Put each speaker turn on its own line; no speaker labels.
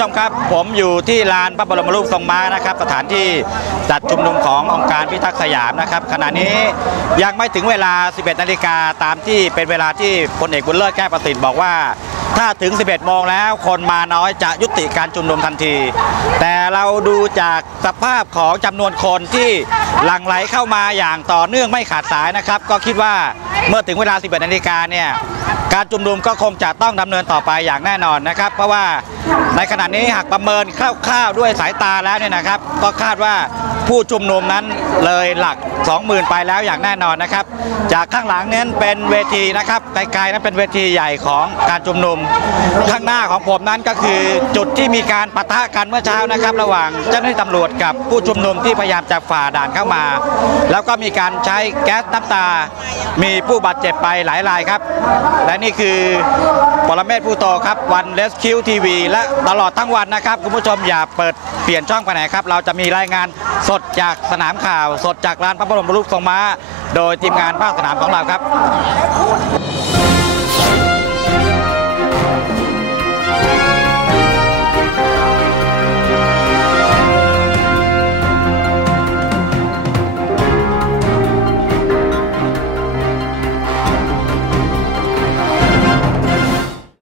ผู้ชมครับผมอยู่ที่ลานพระบรมรูปทรงม้านะครับ สถานที่จัดชุมนุมขององค์การพิทักษ์สยามนะครับ ขณะนี้ยังไม่ถึงเวลา 11 นาฬิกาตามที่เป็นเวลาที่พลเอกบุญเลิศแก้วประสิทธิ์บอกว่า ถ้าถึง 11 โมงแล้วคนมาน้อยจะยุติการชุมนุมทันที แต่เราดูจากสภาพของจำนวนคนที่หลั่งไหลเข้ามาอย่างต่อเนื่องไม่ขาดสายนะครับ ก็คิดว่าเมื่อถึงเวลา 11 นาฬิกาเนี่ยการชุมนุมก็คงจะต้องดำเนินต่อไปอย่างแน่นอนนะครับ เพราะว่าในขณะนี้หากประเมินคร่าวๆด้วยสายตาแล้วเนี่ยนะครับ ก็คาดว่า ผู้ชุมนุมนั้นเลยหลัก 20,000 ไปแล้วอย่างแน่นอนนะครับ จากข้างหลังนั้นเป็นเวทีนะครับไกลๆนั้นเป็นเวทีใหญ่ของการชุมนุม ข้างหน้าของผมนั้นก็คือจุดที่มีการปะทะกันเมื่อเช้านะครับ ระหว่างเจ้าหน้าที่ตำรวจกับผู้ชุมนุมที่พยายามจะฝ่าด่านเข้ามา แล้วก็มีการใช้แก๊สน้ำตา มีผู้บาดเจ็บไปหลายรายครับ และนี่คือปรเมศผู้โตครับวันเลสคิวทีวีและตลอดทั้งวันนะครับ คุณผู้ชมอย่าเปิดเปลี่ยนช่องไปไหนครับ เราจะมีรายงานสสดจากสนามข่าว สดจากร้านพระบรมรูปทรงม้า โดยทีมงานภาคสนามของเราครับ